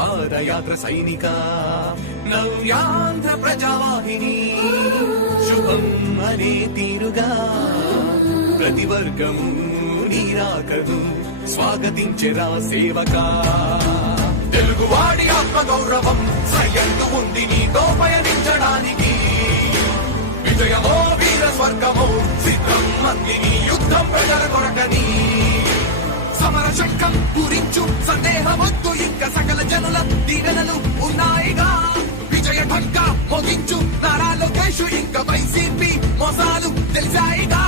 పాదయాత్ర సైనిక నవ్యాంధ్ర ప్రజావాహిని శుభం అనే తీరుగా ప్రతి వర్గము నీరాకను స్వాగతించెరా సేవక తెలుగువాడి ఆత్మగౌరవం సయ్యందు ఉంది నీతో పయనించడానికి విజయమో వీర స్వర్గమో సిద్ధం మందిని యుద్ధం ప్రజల కొరకని సమర శంఖం పూరించు సందేహమొద్దు ఇంకా సకల జనుల దీవెనలు ఉన్నాయిగా విజయ ఢంక మోగించు నారా లోకేష్ ఇంకా వైసీపీ మోసాలు తెలిసాయిగా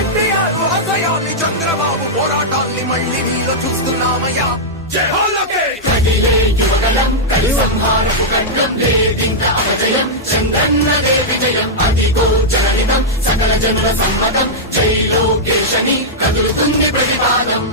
ఎన్టీఆర్ ఆశయాల్ని చంద్రబాబు పోరాటాల్ని మళ్ళీ నీలో చూస్తున్నామయ్యా జై హో లోకేష్ కదిలే యువగలం కలి సంహారపు ఖండం లేదింక అపజయం చంద్రన్నదే విజయం అదిగో జనహితం సకల జనుల సమ్మతం జై లోకేష్ అని కదులుతుంది ప్రతిపాదం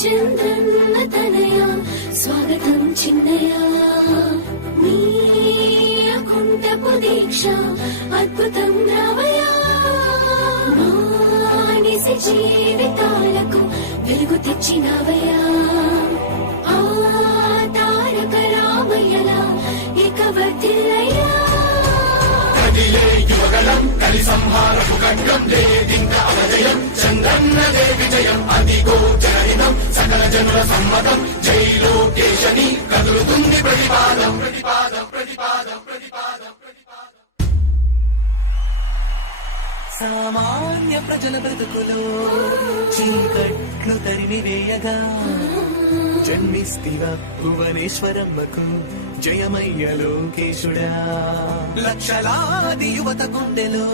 చంద్రన్న తనయ స్వాగతం చిన్నయ నీ అకుంఠపు దీక్ష అద్భుతం రావయా మానిసి జీవితాలకు వెలుగు తెచ్చినవయా ఆ తారక రామయ్యలా ఇక వర్తిల్లయ్యా కదిలే యువగలం కలి సంహారపు ఖడ్గం లేదింక అపజయం చంద్రన్నదే విజయం అదిగో జనహితం సకల జనుల సమ్మతం జై లోకేష్ అని కదులుతుంది ప్రతిపాదం ప్రతిపాదం ప్రతిపాదం ప్రతిపాదం ప్రతిపాదం సామాన్య ప్రజల బ్రతుకులో చీకట్లు తరిమివేయగా జన్మిస్తివ భువనేశ్వరమ్మకు జయమయ్య లోకేశుడా లక్షలాది యువత గుండెలో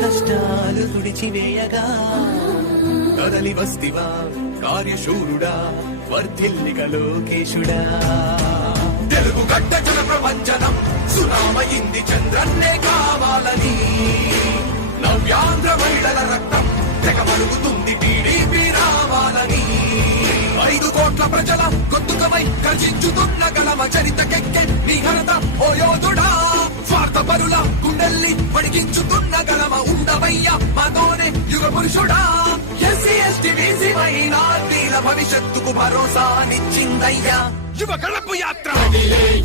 కష్టాలు తుడిచివేయగా కదలి వస్తివా కార్యశూరుడా వర్ధిల్లిక లోకేశుడా తెలుగు గడ్డ జన ప్రపంచనం సునామయింది చంద్రన్నే కావాలని నవ్యాంధ్ర మహిళల రక్తం తెగ మరుగుతుంది టీడీపీ రావాలని 5 కోట్ల ప్రజల గొంతుకమై కర్షించుతున్న గలమ చరితకెక్కె నీ ఘనత ఓ యోధుడా స్వార్థ పరుల గుండెల్ని వణికించుతున్న గలమ ఉండవయ్య మాతోనే యుగ పురుషుడా ఎస్సీ ఎస్టీ బీసీ మైనార్టీల భవిష్యత్తుకు భరోసా నిచ్చిందయ్యా యువ కళపు యాత్ర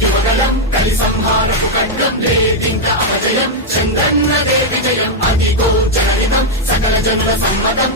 యువగలం కలి సంహారపు ఖడ్గం లేదింక అపజయం చంద్రన్నదే విజయం అదిగో జనహితం సకల జనుల సమ్మతం